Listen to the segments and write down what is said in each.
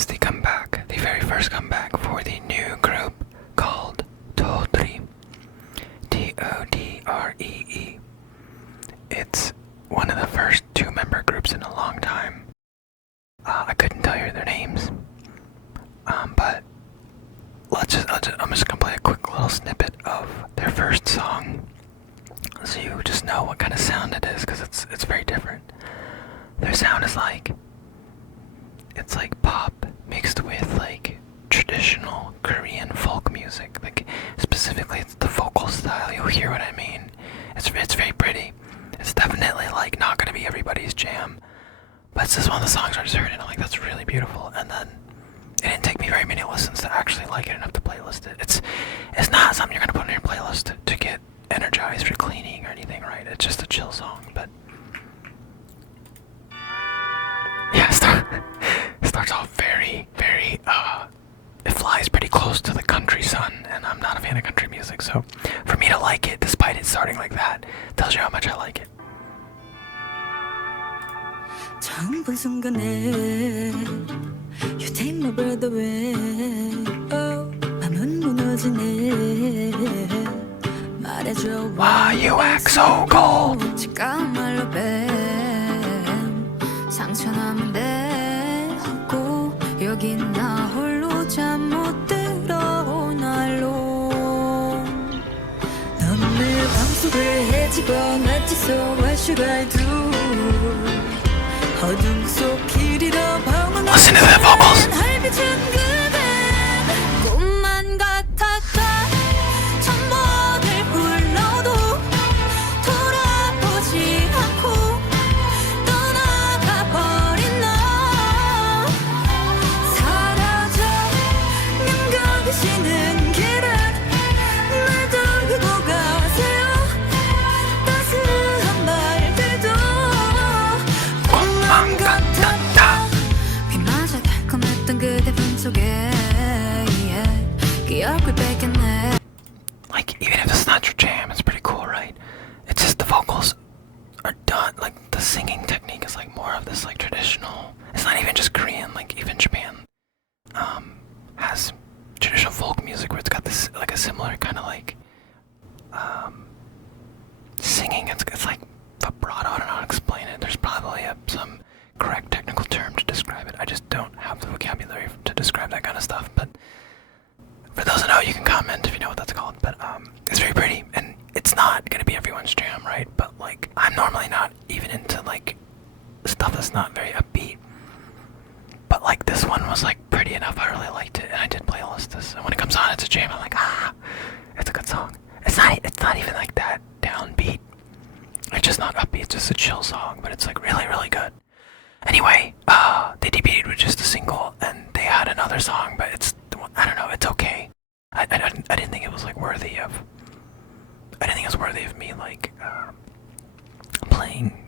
is the comeback, the very first comeback for the new group called Dodree. Dodree. It's one of the first two-member groups in a long time. I couldn't tell you their names, but I'm just gonna play a quick little snippet of their first song, so you just know what kind of sound it is, because it's very different. Their sound is like, it's like pop mixed with like traditional Korean folk music. Like specifically, it's the vocal style. You'll hear what I mean. It's very pretty. It's definitely like not gonna be everybody's jam, but it's just one of the songs I just heard and I'm like, that's really beautiful. And then it didn't take me very many listens to actually like it enough to playlist it. It's not something you're gonna put on your playlist to get energized for cleaning or anything, right? It's just a chill song, but yeah, it starts off very, it flies pretty close to the country sun, and I'm not a fan of country music, so for me to like it, despite it starting like that, tells you how much I like it. 처음 본 순간에 You take my breath away oh, 맘은 무너지네 말해줘 Why you act so cold? 차가운 말로 뱀 상처 남은 데 없고 여긴 나 홀로 잠 못 들어 날로 넌 내 맘속을 헤집어놨지 So what should I do 어둠 속 길 잃어 방황하는 Listen to the vocals. 할비춘 그댄 꿈만 같았다 천번을 불러도 돌아보지 않고 떠나가버린 나 사라져 눈감으시는 길은 날 두고 가세요 따스한 말들도 꿈만 같았다 비마저 달콤했던 그대 품속에 그 얼굴 뺏겼네 Like, even if it's not your jam, it's pretty cool, right? It's just the vocals are done, like the singing technique is like more of this like traditional, it's not even just Korean, like even Japan has traditional folk music where it's got this like a similar kind of like singing. It's like vibrato. I don't know how to explain it. There's probably some correct technical term to describe it. I just don't have the vocabulary to describe that kind of stuff, but for those who know, you can comment if you know what that's called. But it's very pretty, and it's not gonna be everyone's jam, right? But like, I'm normally not even into like stuff that's not very upbeat. But like this one was like pretty enough. I really liked it, and I did playlist this. And when it comes on, it's a jam. I'm like, it's a good song. It's not even like that downbeat. It's just not upbeat. It's just a chill song, but it's like really good. Anyway, they debuted with just a single, and they had another song, but I don't know. It's okay. I didn't think it was like worthy of. I didn't think it was worthy of me like playing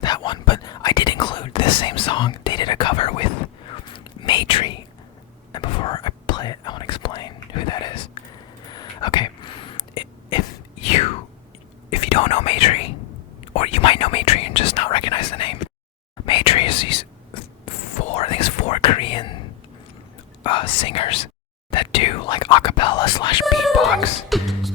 that one. But I did include this same song. They did a cover with Dodree, and before I play it, I want to explain who that is. Okay, if you don't know Dodree, or you might know Dodree and just not recognize the name. Dodree is these four Korean singers that do like acapella / beatbox,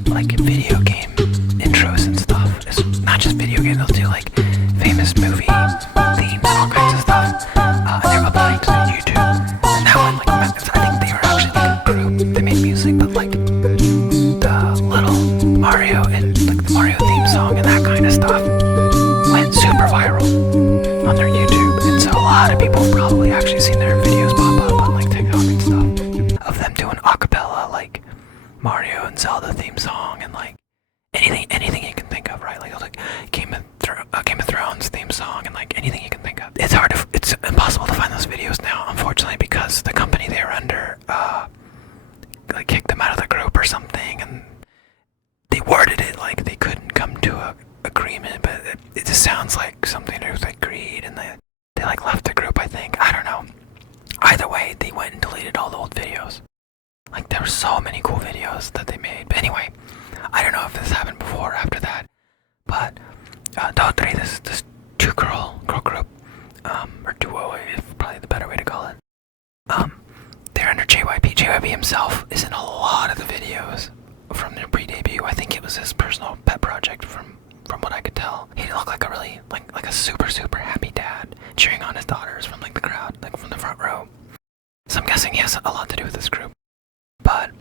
like video game intros and stuff. It's not just video games, they'll do like famous movie themes, all kinds of stuff. And they're uploading to YouTube. And that one, like, I think they were actually like a group. They made music, but like the little Mario and like the Mario theme song and that kind of stuff went super viral on their YouTube. And so a lot of people have probably actually seen their videos pop up on like TikTok and stuff of them doing acapella, like Mario and Zelda theme song, and like anything you can think of, right? Like Game of Thrones theme song, and like anything you can think of. It's impossible to find those videos now, unfortunately, because the company they were under like kicked them out of the group or something, and they worded it like they couldn't come to a agreement, but it just sounds like something to do with like greed, and they like left the group, I think. I don't know. Either way, they went and deleted all the old videos. Like, there were so many cool videos that they made. But anyway, I don't know if this happened before or after that, but Dodree, this two-girl group, or duo is probably the better way to call it. Bobby himself is in a lot of the videos from their pre-debut. I think it was his personal pet project from what I could tell. He looked like a really like a super happy dad cheering on his daughters from like the crowd, like from the front row. So I'm guessing he has a lot to do with this group. But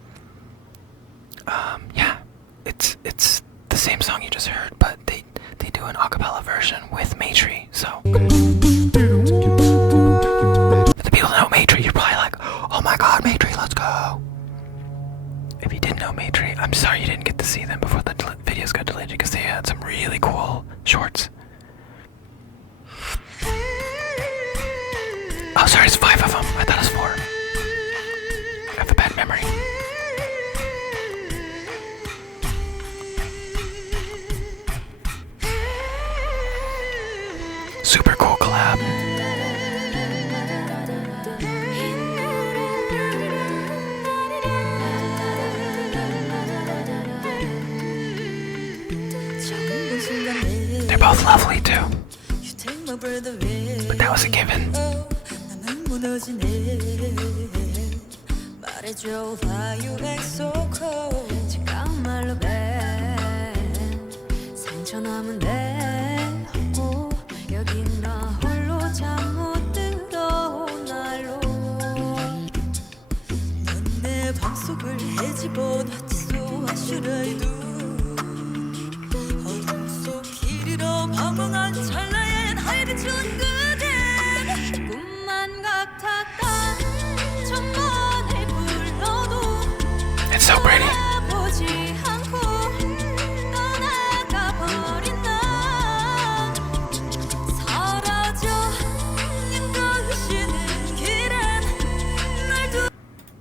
yeah, it's the same song you just heard, but they do an a cappella version with Maytree. So the people that know Maytree, you're probably like, oh my god, Maytree, let's go. If you didn't know Maytree, I'm sorry you didn't get to see them before the videos got deleted, because they had some really cool shorts. Oh, sorry, it's 5 of them. I thought it was 4. I have a bad memory. Super cool collab. They're both lovely too. But that was a given. It's so pretty.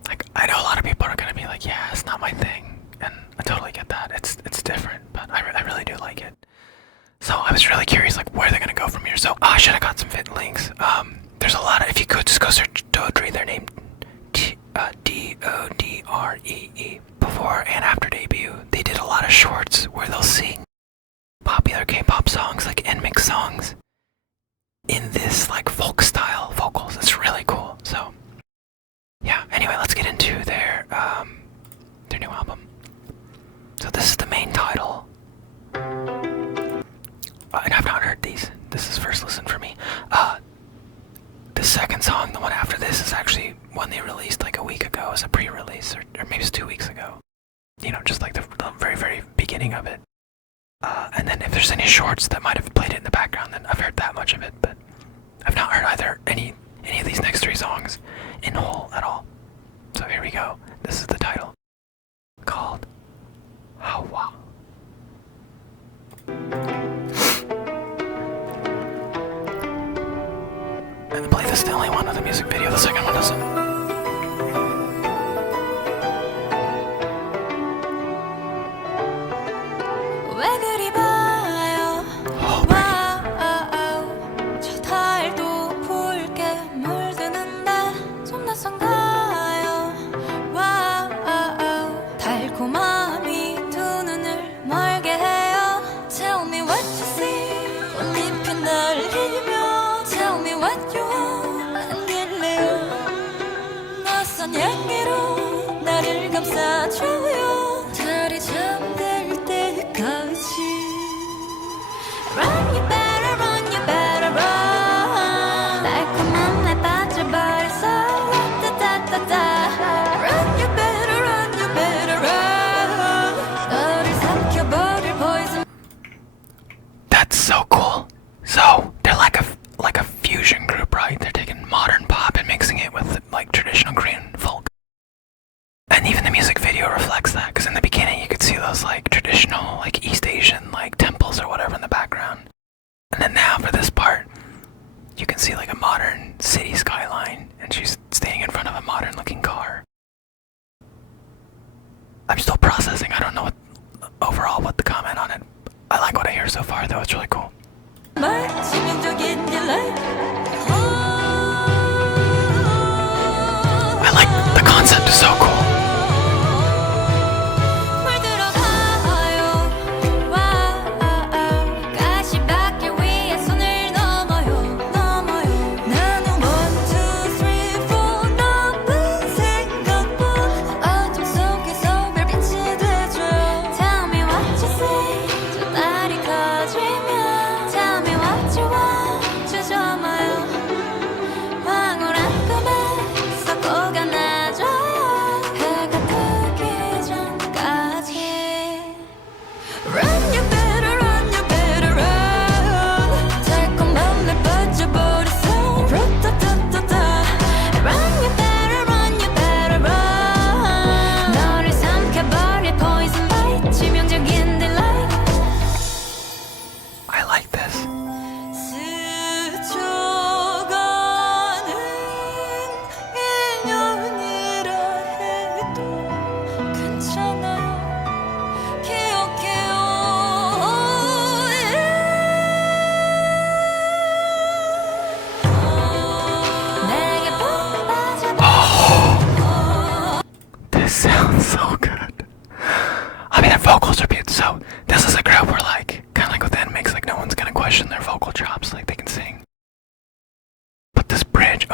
Like, I know a lot of people are gonna be like, yeah, it's not my thing, and I totally get that. It's different, but I really do like it. So I was really curious, like, where they're gonna go from here. So I should have got some fit links. There's a lot of, if you could just go search Dodree, their name Dodree. Before and after debut, they did a lot of shorts where they'll sing popular K-pop songs, like NMIX songs, in this like folk style vocals. It's really cool. So yeah. Anyway, let's get into their new album. So this is the main title. And I've not heard these. This is first listen for me. The second song, the one after this, is actually one they released like a week ago as a pre-release, or maybe it's 2 weeks ago. You know, just like the very beginning of it. And then if there's any shorts that might have played it in the background, then I've heard that much of it, but I've not heard either any of these next 3 songs in whole at all. So here we go. This is the title, called HAWWAH. And I believe this is the only one with a music video. The second one doesn't. Oh, pretty. Tell me what you see. 꽃잎이 날리며 Tell me what you want. 안길래요. 낯선 향기로 나를 감싸줘요. 달이 잠들 때까지. Run you better run you better run. 달콤한 날 빠져버렸어. 따따따따. Run you better run you better run. 너를 삼켜버릴 poison. That's so cool. So they're like a fusion group, right? They're taking modern pop and mixing it with like traditional Korean folk. And even the music video reflects that, because in the beginning you could see those like traditional like East Asian like temples or whatever in the background. And then now for this part, you can see like a modern city skyline, and she's standing in front of a modern looking car. I'm still processing. I don't know overall what the comment on it. I like what I hear so far though. It's really cool. I like the concept is so cool.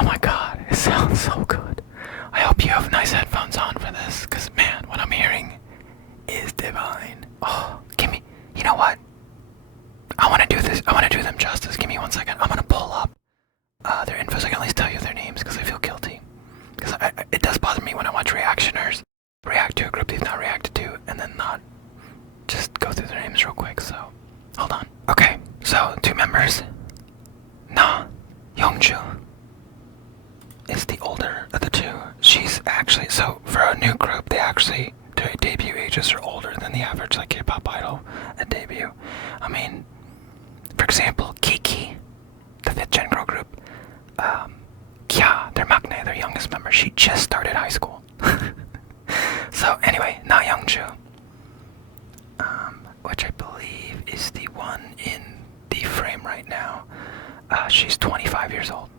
Oh my god, it sounds so good. I hope you have nice headphones on for this, because man, what I'm hearing is divine. Oh, give me, you know what? I want to do this, I want to do them justice. Give me 1 second. I'm going to pull up their info so I can at least tell you their names, because I feel guilty. Because it does bother me when I watch reactioners react to a group they've not reacted to, and then not just go through their names real quick, so hold on. Okay, so 2 members. Na Youngju is the older of the 2. She's actually, so for a new group, they actually, their debut ages are older than the average like K-pop idol at debut. I mean, for example, Kiki, the 5th gen girl group, Kya, their maknae, their youngest member, she just started high school. So anyway, Na Youngju, which I believe is the one in the frame right now. She's 25 years old.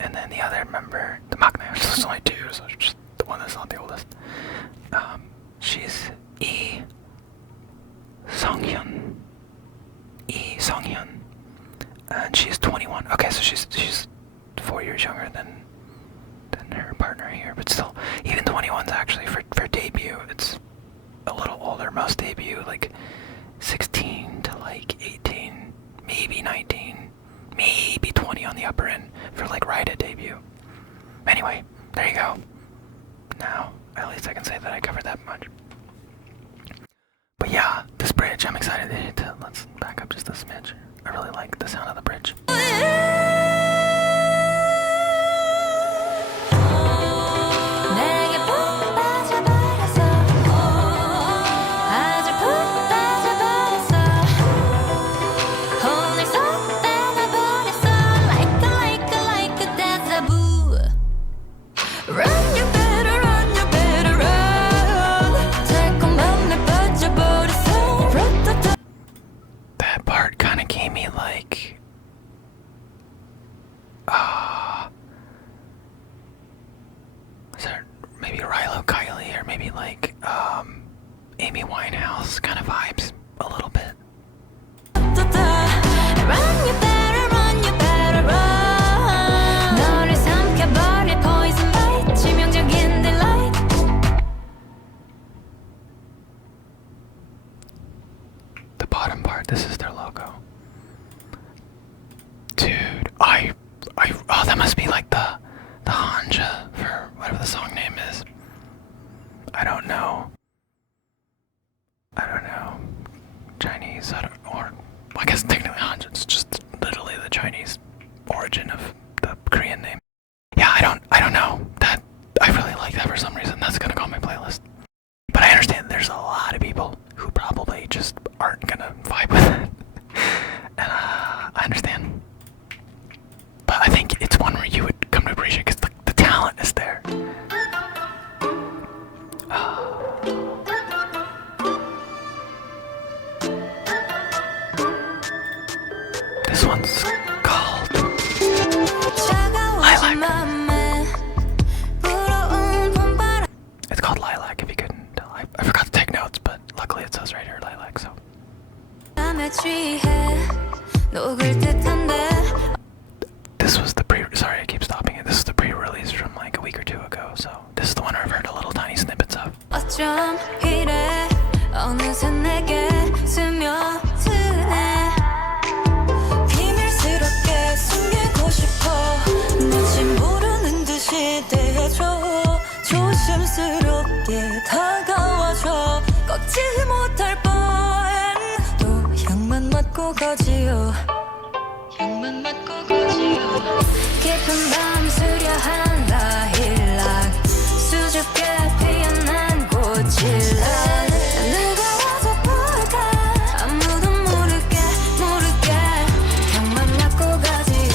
And then the other member, the maknae, which is only 2, so just the one that's not the oldest. She's Lee Songhyun. And she's 21. Okay, so she's 4 years younger than her partner here, but still, even 21's actually for debut, it's a little older. Most debut like 16 to like 18, maybe 19, maybe 20 on the upper end for like right at debut. Anyway, there you go. Now, at least I can say that I covered that much. But yeah, this bridge, I'm excited to let's back up just a smidge. I really like the sound of the bridge. That part kind of gave me like, is there maybe Rilo Kiley or maybe like Amy Winehouse kind of vibes a little bit. The bottom part, this is their logo. Dude, oh, that must be like the Hanja for whatever the song name is. I don't know. Chinese, or I guess technically Hanja, it's just literally the Chinese origin of the Korean name. Yeah, I don't know. That I really like that for some reason. That's gonna go on my playlist. But I understand there's a lot of people who probably just aren't gonna vibe with it. And I understand. But I think it's one where you would come to appreciate because the talent is there. This one's called Lilac. It's called Lilac, if you couldn't tell. I forgot to take notes, but luckily it says right here Lilac, so. This was the sorry I keep stopping it. This is the pre-release from like a week or 2 ago, so this is the one I've heard a little tiny snippets of. 조심스럽게 다가와줘 꺾지 못할 뻔 또 향만 맡고 가지요 향만 맡고 가지요 깊은 밤 수려한 라일락 수줍게 피어난 꽃일락 누가 와서 볼까 아무도 모르게 향만 맡고 가지요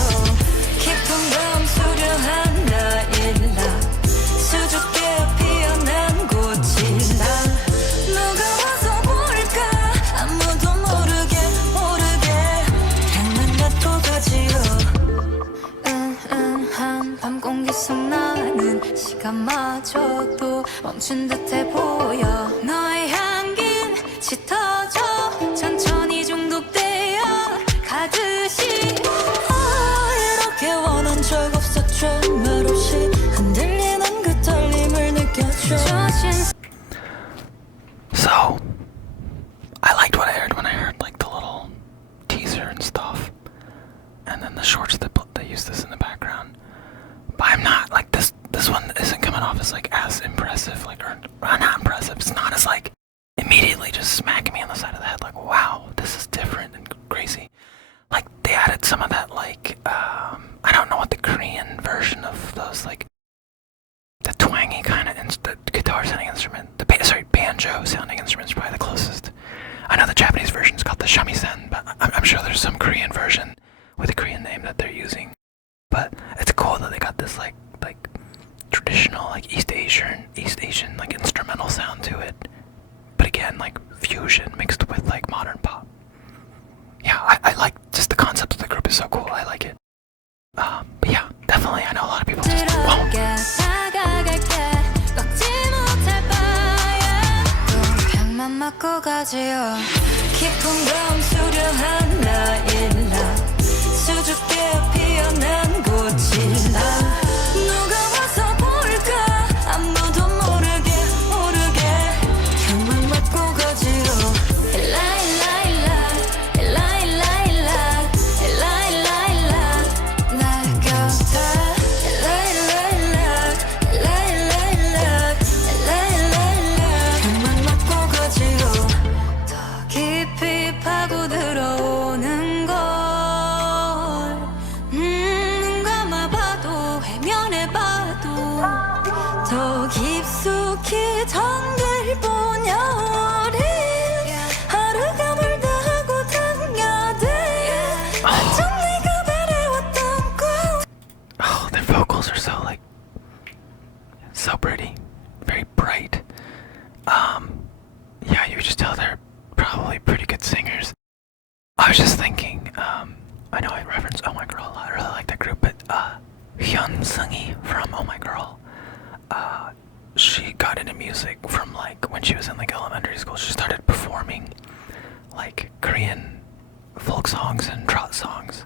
깊은 밤 수려한 라일락 수줍게 피어난 꽃이라 누가 와서 볼까 아무도 모르게 향만 맡고 가지요 은은한 밤 공기 속 나는 시간마저도 멈춘 듯해 보여 너의 향긴 짙어져 천천히 중독되어 가듯이 이렇게 원한 줄 off as like as impressive, like or not impressive. It's not as like immediately just smacking me on the side of the head, like wow, this is different and crazy. Like they added some of that like I don't know what the Korean version of those like the twangy kind of the guitar sounding instrument, the banjo sounding instrument is probably the closest. I know the Japanese version is called the shamisen, but I'm sure there's some Korean version with a Korean name that they're using. But it's cool that they got this like traditional like East Asian like instrumental sound to it. But again, like fusion mixed with like modern pop. Yeah, I like just the concept of the group is so cool. I like it. But yeah, definitely. I know a lot of people just won't. 맞고 가지요 깊은 밤 수려한 나일라 수줍게 피어난 꽃이라 누가 와서 볼까 아무도 모르게 향만 맡고 가지요 날 곁에 깊이 파고 들어오는 걸 눈 감아봐도 해면해봐도 더 깊숙이 정글 보냐 어린 하루가 멀다 하고 당겨대 완전 내가 바래왔던 꿈. Oh, their vocals are so like so pretty, very bright. Yeah, you could just tell they're probably pretty good singers. I was just thinking, I know I reference Oh My Girl a lot, I really like that group, but Hyun Seungi from Oh My Girl, she got into music from like when she was in like elementary school. She started performing like Korean folk songs and trot songs,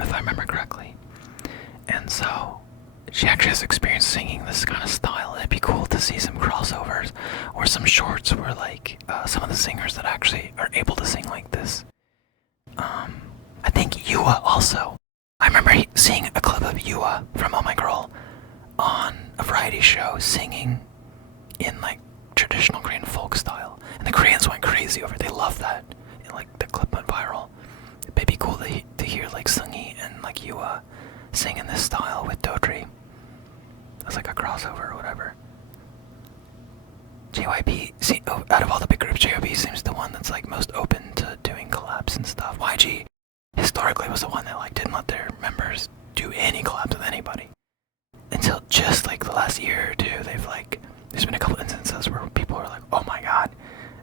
if I remember correctly. And so she actually has experience singing this kind of style. It'd be cool to see some crossovers or some shorts where like some of the singers that actually are able to sing like this. I think HAWWAH also. I remember seeing a clip of HAWWAH from Oh My Girl on a variety show singing in like traditional Korean folk style, and the Koreans went crazy over it. They loved that. And, like the clip went viral. It'd be cool to hear like Seungi and like HAWWAH sing in this style with Dodree. As like a crossover or whatever. JYP, out of all the big groups, JYP seems the one that's like most open to doing collabs and stuff. YG historically was the one that like didn't let their members do any collabs with anybody. Until just like the last year or two, they've like there's been a couple instances where people are like, oh my god,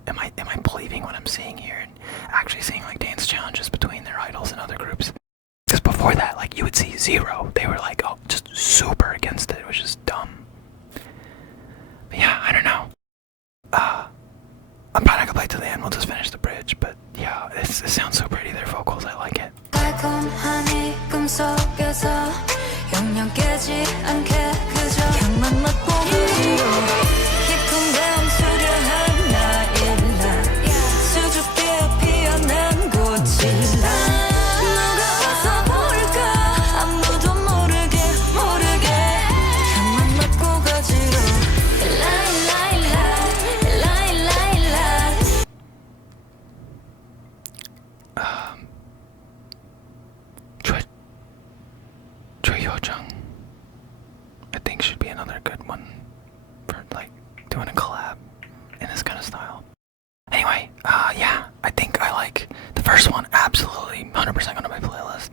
am I believing what I'm seeing here? And actually seeing like dance challenges between their idols and other groups. Because before that, like you would see zero. They were like, oh, just super against it, which is dumb. But yeah, I don't know. I'm probably not gonna play to the end. We'll just finish the bridge. But yeah, it sounds so pretty. Their vocals, I like it. 달콤하니 꿈속에서 영영 깨지 않게 그저 향만 맡고 가지요 깊은 밤 수려한 나일라 수줍게 피어난 꽃이라 누가 와서 볼까 아무도 모르게 향만 맡고 가지요 Choyojung, I think should be another good one for like doing a collab in this kind of style. Anyway, yeah, I think I like the first one absolutely 100% on my playlist.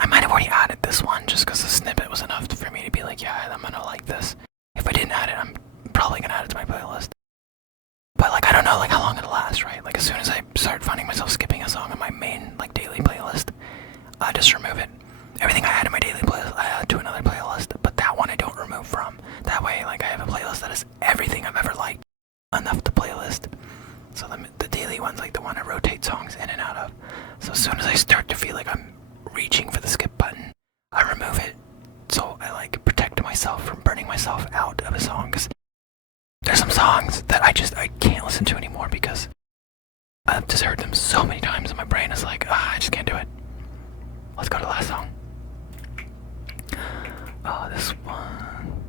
I might have already added this one just because the snippet was enough for me to be like, yeah, I'm gonna like this. If I didn't add it, I'm probably gonna add it to my playlist. But like, I don't know like how long it'll last, right? Like as soon as I start finding myself skipping a song on my main like daily playlist, I just remove it. Everything I add in my daily playlist, I add to another playlist, but that one I don't remove from. That way, like I have a playlist that is everything I've ever liked enough to playlist. So the daily one's like the one I rotate songs in and out of. So as soon as I start to feel like I'm reaching for the skip button, I remove it. So I like protect myself from burning myself out of a song. Cause there's some songs that I can't listen to anymore because I've just heard them so many times and my brain is like, I just can't do it. Let's go to the last song. This one.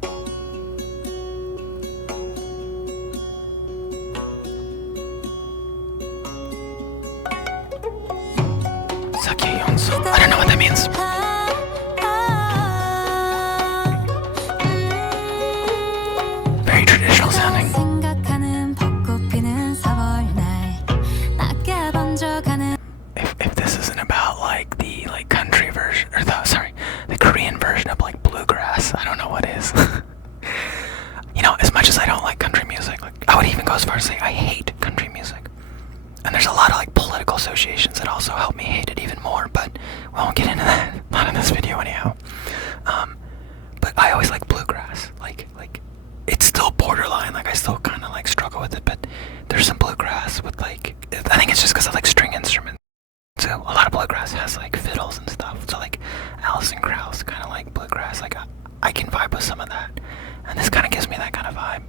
Koreans. Very traditional sounding. If this isn't about like the country version or the Korean version of like bluegrass, I don't know what is. You know, as much as I don't like country music, like I would even go as far as say I hate country music. And there's a lot of like political associations that also help me hate it even more, but we won't get into that. Not in this video anyhow. But I always like bluegrass. Like it's still borderline, like I still kinda like struggle with it, but there's some bluegrass with like I think it's just because I like string instruments. So a lot of bluegrass has like fiddles and stuff. So like Alison Krauss kinda like bluegrass. Like I can vibe with some of that. And this kinda gives me that kind of vibe.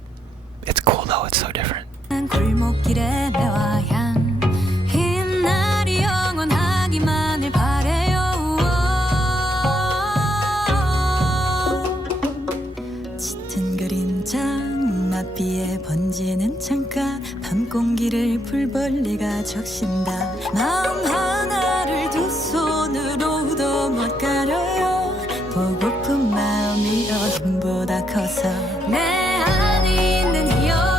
It's cool though, it's so different. 골목길의 매화향 흰 날이 영원하기만을 바래요 짙은 그림자 앞비에 번지는 창가 밤 공기를 풀벌레가 적신다 마음 하나를 두 손으로 더 못 가려요 보고픈 마음이 어둠보다 커서 내 안에 있는 희열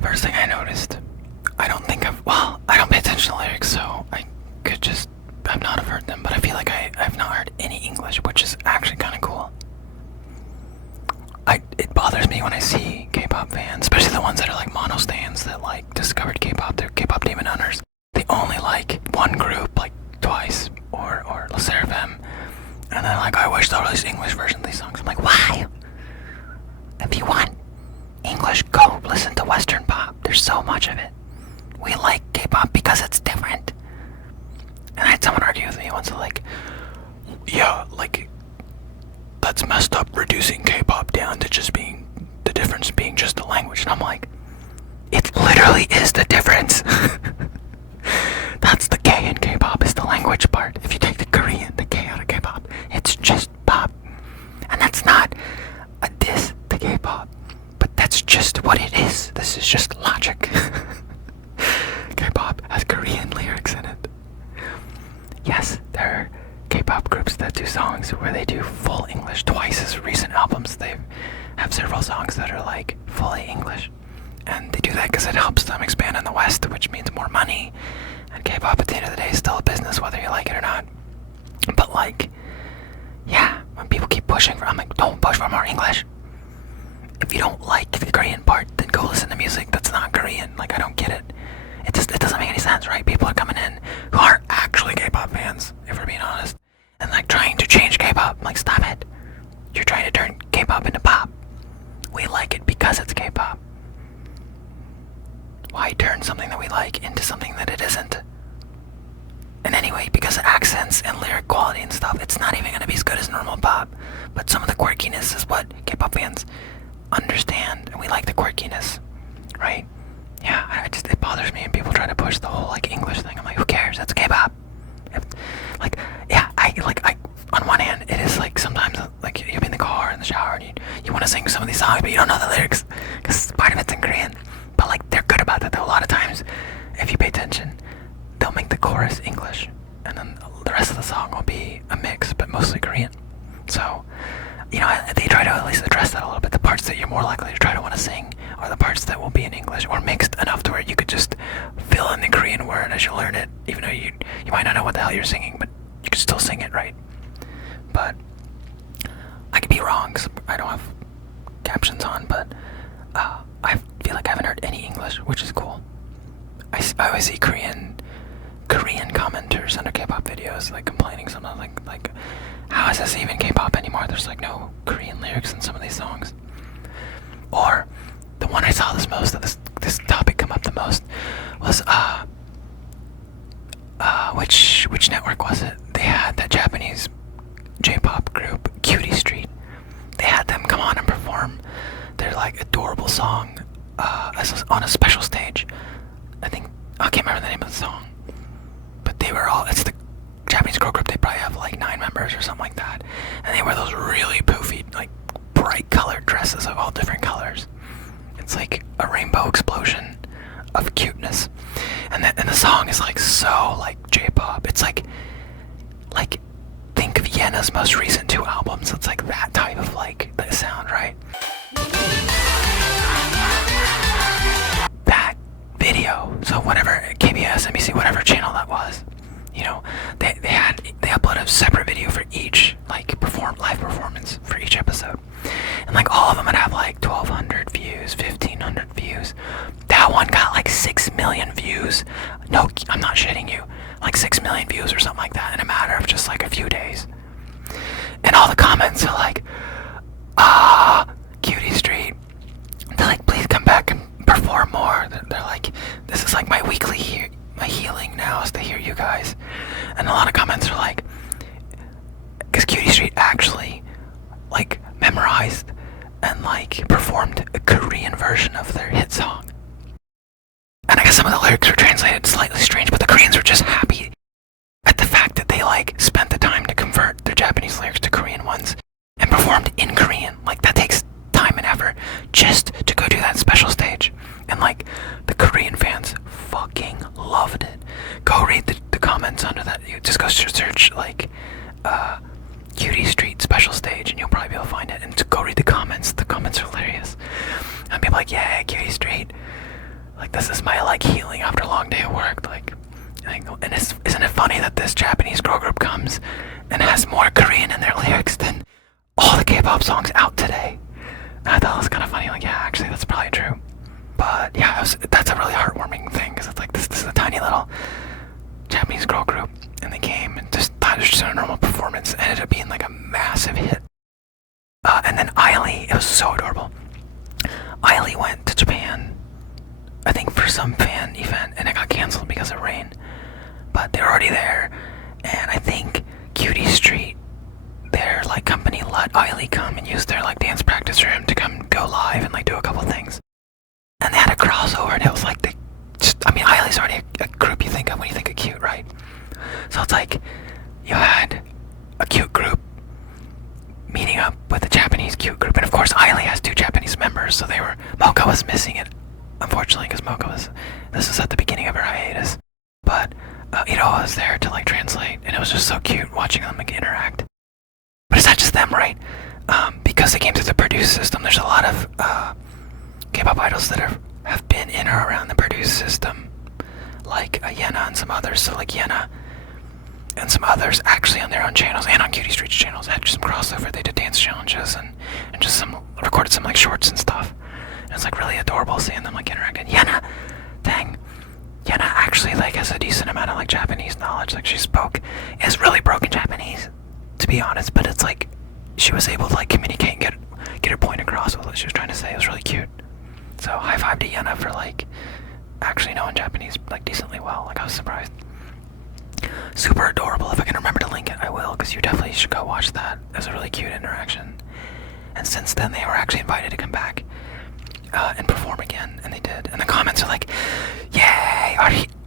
First thing I noticed, I don't pay attention to lyrics, so I could just have not have heard them, but I feel like I've not heard any English, which is actually kind of cool. It bothers me when I see K-pop fans, especially the ones that are like mono stans that like discovered K-pop, they're K-pop demon hunters. They only like one group like Twice or LE SSERAFIM, and they're like, I wish there was English version of these songs. I'm like, why? If you want English, go listen to Western pop. There's so much of it. We like K-pop because it's different. And I had someone argue with me once, like, yeah, like, that's messed up reducing K-pop down to just being, the difference being just the language. And I'm like, it literally is the difference. That's the K in K-pop, is the language part. If you take the Korean, the K out of K-pop, it's just pop. And that's not a diss to K-pop, but that's just what it is. This is just logic. K-pop has Korean lyrics in it. Yes, there are K-pop groups that do songs where they do full English. Twice's recent albums, they have several songs that are like fully English. And they do that because it helps them expand in the West, which means more money. And K-pop at the end of the day is still a business, whether you like it or not. But like, yeah, when people keep pushing for, I'm like, don't push for more English. If you don't like the Korean part, then go listen to music that's not Korean. Like, I don't get it. It doesn't make any sense, right? People are coming in who aren't actually K-pop fans, if we're being honest, and like trying to change K-pop. I'm like, stop it. You're trying to turn K-pop into pop. We like it because it's K-pop. Why turn something that we like into something that it isn't? And anyway, because of accents and lyric quality and stuff, it's not even going to be as good as normal pop. But some of the quirkiness is what K-pop fans understand, and we like the quirkiness, right? Yeah, it bothers me when people try to push the whole like English thing. I'm like, who cares? That's K-pop. I on one hand, it is like sometimes like you'll be in the car, in the shower, and you want to sing some of these songs, but you don't know the lyrics because part of it's in Korean. But like they're good about that though. A lot of times, if you pay attention, they'll make the chorus English, and then the rest of the song will be a mix, but mostly Korean. So, you know, they try to at least address that a little bit. The parts that you're more likely to try to want to sing are the parts that will be in English or mixed enough to where you could just fill in the Korean word as you learn it, even though you might not know what the hell you're singing, but you can still sing it, right? But I could be wrong because I don't have captions on, but I feel like I haven't heard any English, which is cool. I always see Korean commenters under K-pop videos like complaining something like how is this even K-pop anymore? There's like no Korean lyrics in some of these songs. Or the one I saw this most, this topic come up the most was which network was it? They had that Japanese J-pop group Cutie Street. They had them come on and perform their like adorable song on a special stage. I can't remember the name of the song, but they were all. It's the Japanese girl group. They probably have like 9 members or something like that, and they wear those really poofy, like bright colored dresses of all different colors. It's like a rainbow explosion of cuteness, and the song is like so like J-pop. It's like think of Yena's most recent 2 albums. It's like that type of like the sound, right? That video. So whatever KBS, NBC, whatever channel that was, you know, they uploaded a separate video for each like live performance for each episode, and like all of them would have like 1,200 views, 1,500 views. That one got like 6 million views. No, I'm not shitting you. Like 6 million views or something like that in a matter of just like a few days. And all the comments are like, Cutie Street. They're like, please come back and perform more. They're like, this is like my weekly my healing now is to hear you guys. And a lot of comments are like, because Cutie Street actually like memorized and like performed a Korean version of their hit song. And I guess some of the lyrics were translated slightly strange, but the Koreans were just happy at the fact that they like spent the time to convert their Japanese lyrics to Korean ones and performed in Korean. Like that takes time and effort just to go do that special stage. And like the Korean fans fucking loved it. Go read the comments under that. You just go search like Cutie Street special stage and you'll probably be able to find it. And to go read the comments. The comments are hilarious. And people like, yeah, Cutie Street. Like this is my like healing after a long day of work. Like, and isn't it funny that this Japanese girl group comes and has more Korean in their lyrics than all the K-pop songs out today? And I thought it was kind of funny. Like, yeah, actually, that's probably true. But yeah, that's a really heartwarming thing because it's like this is a tiny little Japanese girl group, and they came and just thought it was just a normal performance. It ended up being like a massive hit. And then Ailey, it was so adorable. Ailey went to Japan, I think for some fan event, and it got canceled because of rain. But they were already there, and I think Cutie Street, their like company, let Ailey come and use their like dance practice room to come go live and like do a couple things. And they had a crossover, and it was like Ailey's already a group you think of when you think of cute, right? So it's like you had a cute group meeting up with a Japanese cute group, and of course Ailey has 2 Japanese members, so Mocha was missing it, unfortunately, because this was at the beginning of her hiatus. But Iro was there to like translate, and it was just so cute watching them like interact. But it's not just them, right? Because they came through the Produce system, there's a lot of K-pop idols that have been in or around the Produce system, like Yena and some others. So like Yena and some others actually on their own channels and on Cutie Street's channels had some crossover. They did dance challenges and just recorded some like shorts and stuff. And it's like really adorable seeing them like interact. And Yena actually like has a decent amount of like Japanese knowledge. Like she is really broken Japanese, to be honest, but it's like she was able to like communicate and get her point across with what she was trying to say. It was really cute. So high five to Yena for like actually knowing Japanese like decently well. Like I was surprised. Super adorable. If I can remember to link it, I will, because you definitely should go watch that. It was a really cute interaction. And since then, they were actually invited to come back and perform again, and they did. And the comments are like, "Yay!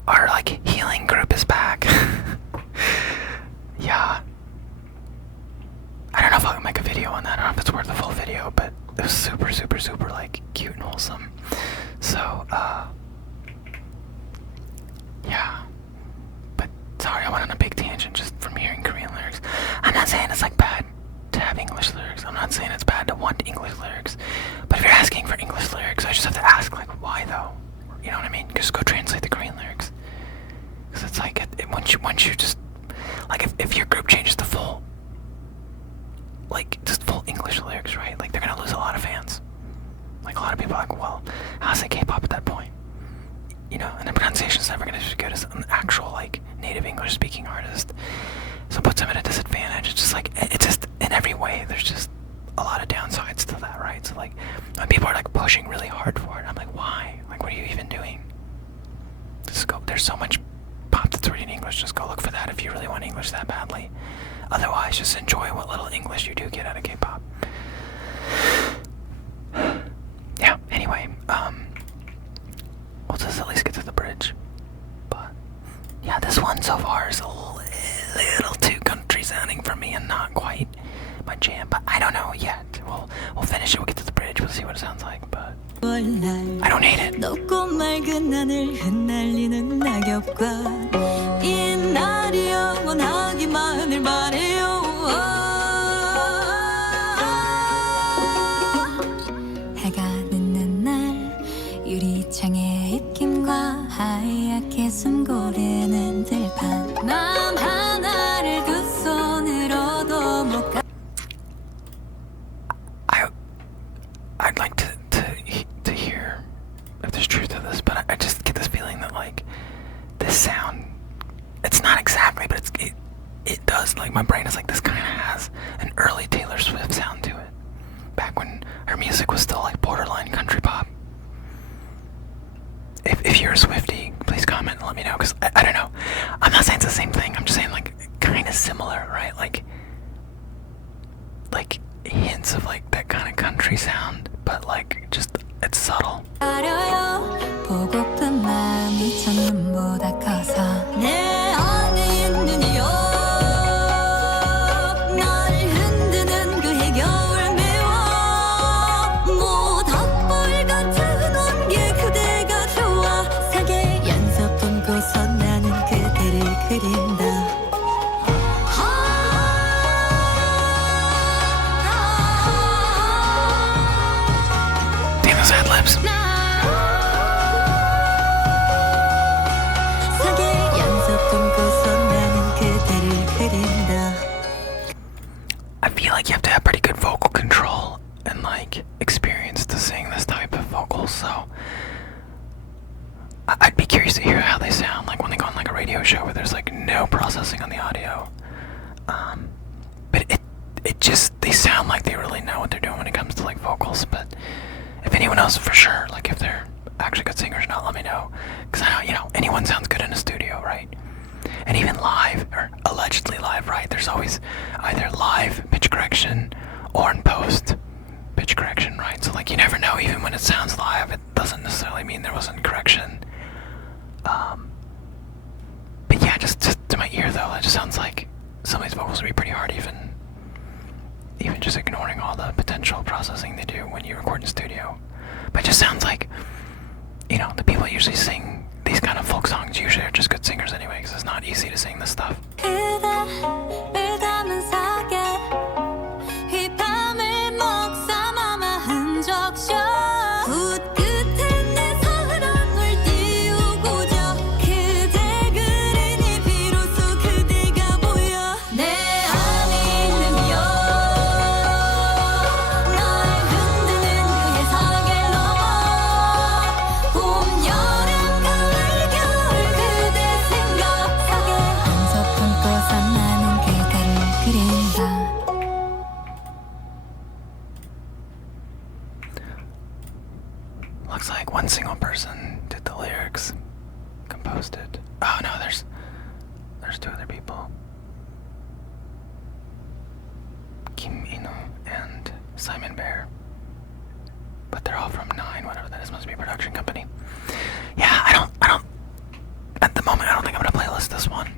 Our like healing group is back." Yeah. I don't know if I'll make a video on that. I don't know if it's worth the full video, but it was super, super, super like cute and wholesome. So, yeah. But sorry, I went on a big tangent just from hearing Korean lyrics. I'm not saying it's like bad to have English lyrics. I'm not saying it's bad to want English lyrics. But if you're asking for English lyrics, I just have to ask like, why though? You know what I mean? Just go translate the Korean lyrics. Because it's like once you just like if your group changes to full English lyrics, right? Like they're gonna lose a lot of fans. Like a lot of people are like, well, how's it K-pop at that point? You know, and the pronunciation's never gonna be as good as an actual like native English speaking artist. So it puts them at a disadvantage. It's just like it's just in every way there's just a lot of downsides to that, right? So like when people are like pushing really hard for it, I'm like, why? Like what are you even doing? Just go, there's so much pop that's already in English, just go look for that if you really want English that badly. Otherwise, just enjoy what little English you do get out of K-pop. Yeah, anyway, Yeah, this one so far is a little too country sounding for me and not quite my jam, but I don't know yet. We'll finish it, we'll get to the bridge, we'll see what it sounds like, but I don't hate it. 높고 맑은 하늘 흩날리는 낙엽과 이 날이 영원하기만을 바래요. 해가 늦는 날 유리창의 입김과 하얗게 숨고르는 들판 맘 하나를 두 손으로도 못 가. I'd like to hear if there's truth to this, but I just get this feeling that like this sound, it's not exactly, but it does, like my brain is like, this kind of has an early Taylor Swift sound to it, back when her music was still like borderline country pop. If you're a Swiftie, please comment and let me know, because I don't know, I'm not saying it's the same thing, I'm just saying like kind of similar, right? Like hints of like that kind of country sound, but like just it's subtle. 보고픈 마음이 첫눈보다 커서 내 안에 있는 이유 날 흔드는 그 해겨울 매워 모닥불 같은 온기 그대가 좋아 세계 연속 품고서 나는 그대를 그린다. Ad-libs. I feel like you have to have pretty good vocal control and like experience to sing this type of vocals, so I'd be curious to hear how they sound like when they go on like a radio show where there's like no processing on the audio. But it just, they sound like they really know what they're doing when it comes to like vocals. But if anyone knows for sure, like if they're actually good singers or not, let me know, because I know, you know, anyone sounds good in a studio, right? And even live, or allegedly live, right? There's always either live pitch correction or in post pitch correction, right? So like you never know, even when it sounds live, it doesn't necessarily mean there wasn't correction. But yeah, just to my ear though, it just sounds like some of these vocals would be pretty hard, even just ignoring all the potential processing they do when you record in studio. But it just sounds like, you know, the people that usually sing these kind of folk songs usually are just good singers anyway, because it's not easy to sing this stuff. Looks like one single person did the lyrics, composed it. Oh no, there's two other people. Kim Inu and Simon Bear. But they're all from 9, whatever that is, must be a production company. Yeah, I don't at the moment I don't think I'm gonna playlist this one.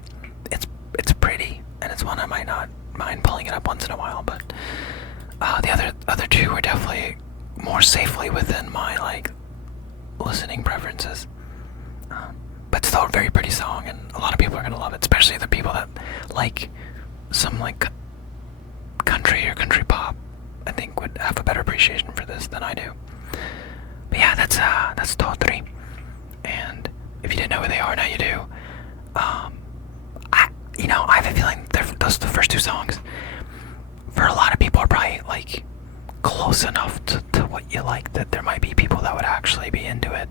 It's pretty, and it's one I might not mind pulling it up once in a while, but the other two were definitely more safely within my like listening preferences, but still a very pretty song, and a lot of people are gonna love it, especially the people that like some like country or country pop. I think would have a better appreciation for this than I do. But yeah, that's Dodree, and if you didn't know who they are, now you do. I have a feeling those the first two songs for a lot of people are probably like close enough to what you like that there might be people that would actually be into it.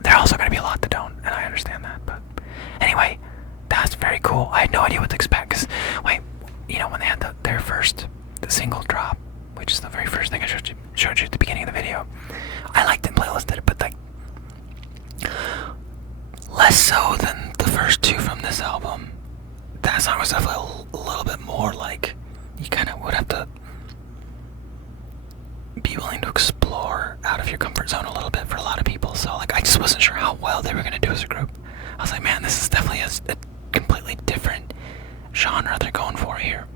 There are also going to be a lot that don't, and I understand that. But anyway, that's very cool. I had no idea what to expect. Cause wait, when they had the single drop, which is the very first thing I showed you at the beginning of the video, I liked it and playlisted it, but like less so than the first two from this album. That song was definitely a little bit more like you kind of would have to be willing to explore out of your comfort zone a little bit for a lot of people. So like I just wasn't sure how well they were going to do as a group. I was like, man, this is definitely a genre they're going for here.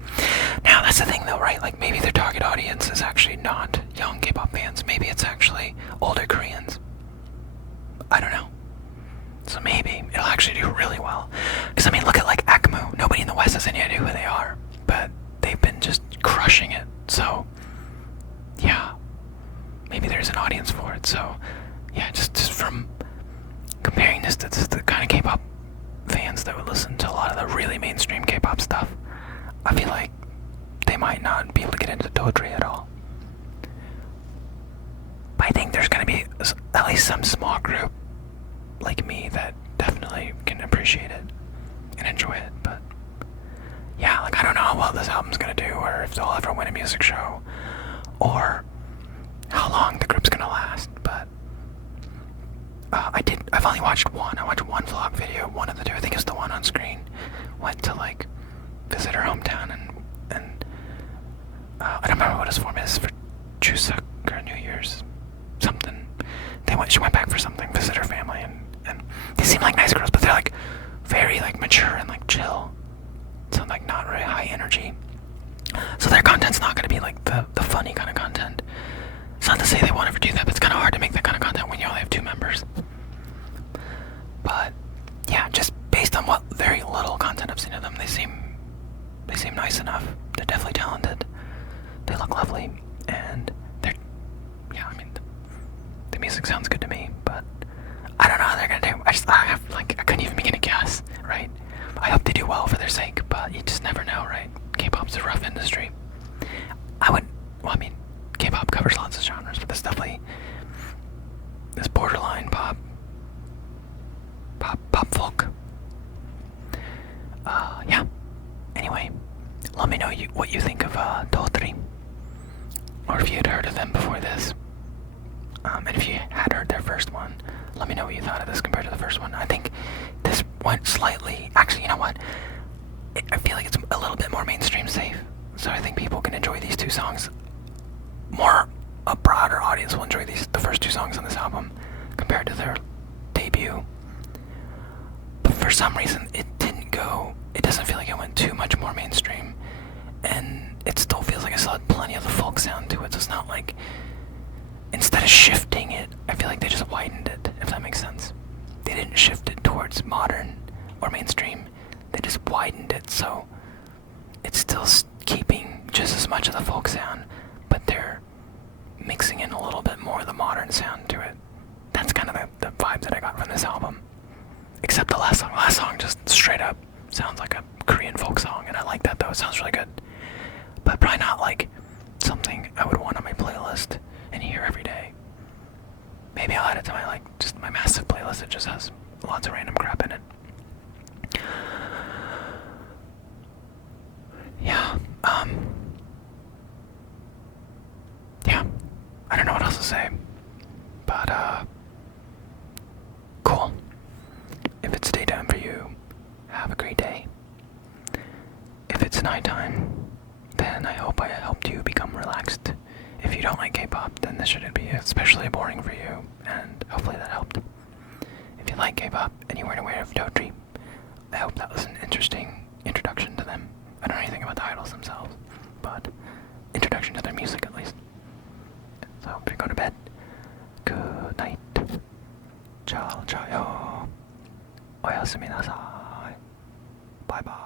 Now, that's the thing though, right? Like, maybe their target audience is actually not young K-pop fans. Maybe it's actually older Koreans. I don't know. So maybe it'll actually do really well. Because, I mean, look at, like, ACMU. Nobody in the West has any idea who they are. But they've been just crushing it. So, yeah. Maybe there's an audience for it. So, yeah, just from comparing this to the kind of K-pop fans that would listen to a lot of the really mainstream K-pop stuff, I feel like they might not be able to get into Dodree at all. But I think there's going to be at least some small group like me that definitely can appreciate it and enjoy it. But yeah, like, I don't know how well this album's going to do, or if they'll ever win a music show, or how long the group's going to last. But I've only watched one. I watched one vlog video, one of the two. I think it was the one on screen. Went to, like, visit her hometown, and I don't remember what his form is for Chuseok or New Year's something. She went back for something, visit her family, and they seem like nice girls, but they're, like, very, like, mature and, like, chill. So, like, not really high energy. So their content's not gonna be like the funny kind of content. It's not to say they won't ever do that, but it's kind of hard to make that kind of content when you only have 2 members. But yeah, just based on what very little content I've seen of them, they seem nice enough. They're definitely talented. They look lovely, and I mean, the music sounds good to me. But I don't know how they're gonna do. I couldn't even begin to guess. Right? I hope they do well for their sake, but you just never know, right? K-pop's a rough industry. K-pop covers lots of genres, but this borderline pop folk. Yeah. Anyway, let me know what you think of Dodree, or if you had heard of them before this. And if you had heard their first one, let me know what you thought of this compared to the first one. I think this went slightly. Actually, you know what? I feel like it's a little bit more mainstream safe. So I think people can enjoy these 2 songs. A broader audience will enjoy the first 2 songs on this album compared to their debut. But for some reason, it doesn't feel like it went too much more mainstream. And it still feels like I still had plenty of the folk sound to it. So it's not like, instead of shifting it, I feel like they just widened it, if that makes sense. They didn't shift it towards modern or mainstream. They just widened it, so it's still keeping just as much of the folk sound, but they're mixing in a little bit more of the modern sound to it. That's kind of the vibe that I got from this album. Except the last song. The last song just straight up sounds like a Korean folk song, and I like that though. It sounds really good. But probably not like something I would want on my playlist and hear every day. Maybe I'll add it to my massive playlist that just has lots of random crap in it. Yeah, yeah, I don't know what else to say, but, cool. If it's daytime for you, have a great day. If it's nighttime, then I hope I helped you become relaxed. If you don't like K-pop, then this shouldn't be especially boring for you, and hopefully that helped. If you like K-pop and you weren't aware of Dodree, I hope that was an interesting introduction to them. I don't know anything about the idols themselves, but introduction to their music at least. So if you go to bed, good night. 잘 자요. 오야스미 나사이. Bye bye.